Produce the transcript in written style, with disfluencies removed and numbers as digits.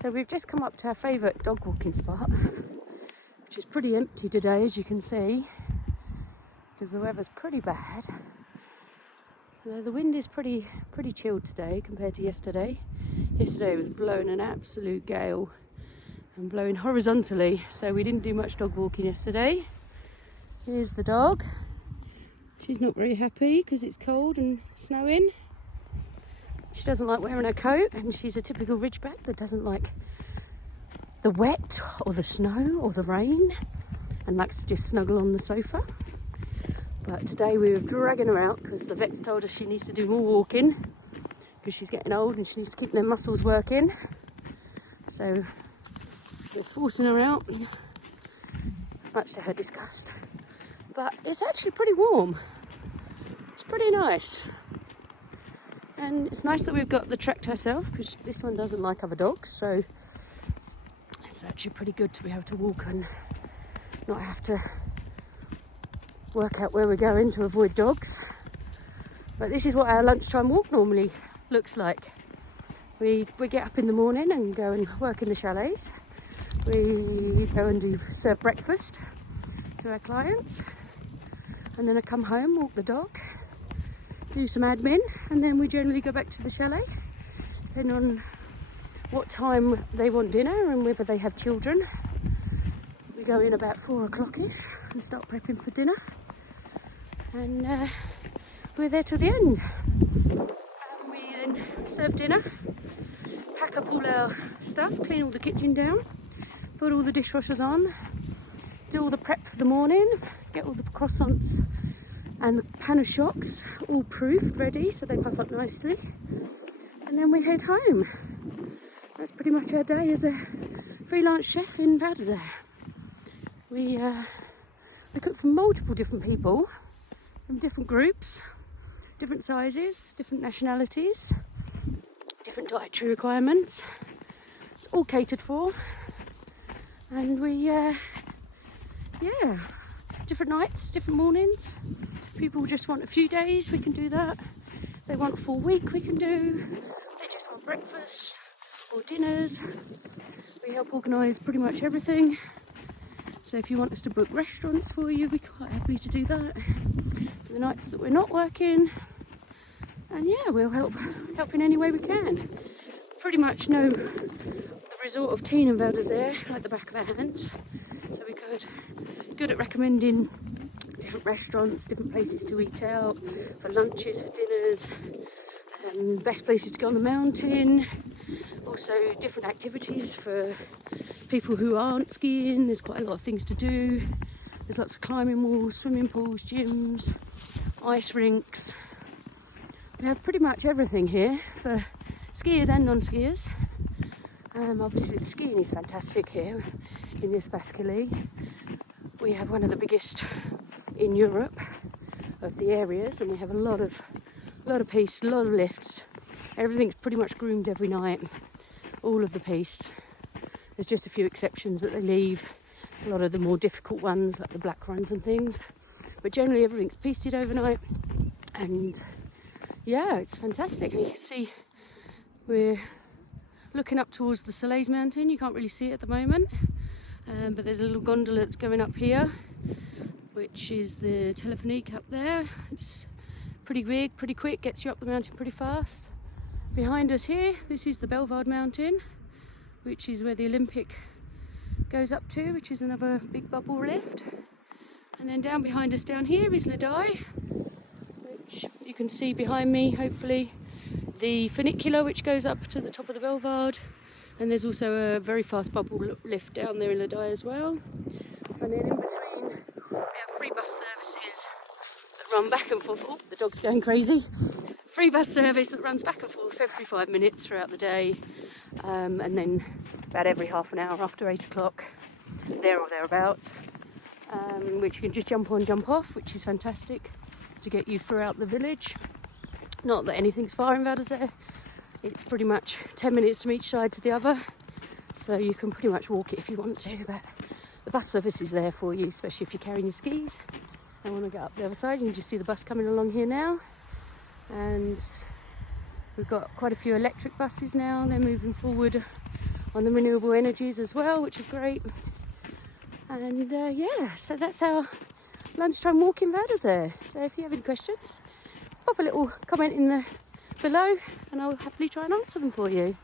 So we've just come up to our favourite dog walking spot, which is pretty empty today, as you can see, because the weather's pretty bad. The wind is pretty chilled today compared to yesterday. Yesterday was blowing an absolute gale and blowing horizontally, so we didn't do much dog walking yesterday. Here's the dog. She's not very happy because it's cold and snowing. She doesn't like wearing her coat, and she's a typical Ridgeback that doesn't like the wet or the snow or the rain and likes to just snuggle on the sofa. But today we were dragging her out because the vet's told us she needs to do more walking because she's getting old and she needs to keep their muscles working. So we're forcing her out, much to her disgust. But it's actually pretty warm. It's pretty nice. And it's nice that we've got the track to ourselves because this one doesn't like other dogs, so it's actually pretty good to be able to walk and not have to work out where we're going to avoid dogs. But this is what our lunchtime walk normally looks like. We get up in the morning and go and work in the chalets. We go and serve breakfast to our clients, and then I come home, walk the dog, do some admin, and then we generally go back to the chalet, depending on what time they want dinner and whether they have children. We go in about 4 o'clock-ish and start prepping for dinner, and we're there till the end. We then serve dinner, pack up all our stuff, clean all the kitchen down, put all the dishwashers on, do all the prep for the morning, get all the croissants and the pan of shocks all proofed, ready, so they puff up nicely. And then we head home. That's pretty much our day as a freelance chef in Val d'Isere. We cook for multiple different people, from different groups, different sizes, different nationalities, different dietary requirements. It's all catered for. And we, different nights, different mornings. People just want a few days, we can do that. They want a full week, we can do. They just want breakfast or dinners. We help organise pretty much everything. So if you want us to book restaurants for you, we're quite happy to do that. For the nights that we're not working. And yeah, we'll help in any way we can. Pretty much know the resort of Tignes and Val d'Isere like the back of our hands. So we're good at recommending different restaurants, different places to eat out, for lunches, for dinners, best places to go on the mountain, also different activities for people who aren't skiing. There's quite a lot of things to do. There's lots of climbing walls, swimming pools, gyms, ice rinks. We have pretty much everything here for skiers and non-skiers. Obviously the skiing is fantastic here in the Espace-Calais. We have one of the biggest in Europe of the areas, and we have a lot of pistes, a lot of lifts. Everything's pretty much groomed every night, all of the pistes. There's just a few exceptions that they leave, a lot of the more difficult ones like the black runs and things, but generally everything's pisted overnight. And yeah, it's fantastic. And you can see we're looking up towards the Soleil's mountain. You can't really see it at the moment, but there's a little gondola that's going up here, which is the Téléphonique up there. It's pretty big, pretty quick, gets you up the mountain pretty fast. Behind us here, this is the Bellewaerde mountain, which is where the Olympic goes up to, which is another big bubble lift. And then down behind us down here is Le Dye, which you can see behind me, hopefully. The funicular, which goes up to the top of the Bellewaerde. And there's also a very fast bubble lift down there in Le Dye as well. And then in between, we have free bus services that run back and forth. Oh, the dog's going crazy. Free bus service that runs back and forth every 5 minutes throughout the day. And then about every half an hour after 8 o'clock, there or thereabouts. Which you can just jump on, jump off, which is fantastic to get you throughout the village. Not that anything's far in Val d'Isere. It's pretty much 10 minutes from each side to the other. So you can pretty much walk it if you want to, but the bus service is there for you, especially if you're carrying your skis and want to get up the other side. You can just see the bus coming along here now. And we've got quite a few electric buses now. They're moving forward on the renewable energies as well, which is great. And yeah, so that's our lunchtime walk in Wörthersee. So if you have any questions, pop a little comment in the below and I'll happily try and answer them for you.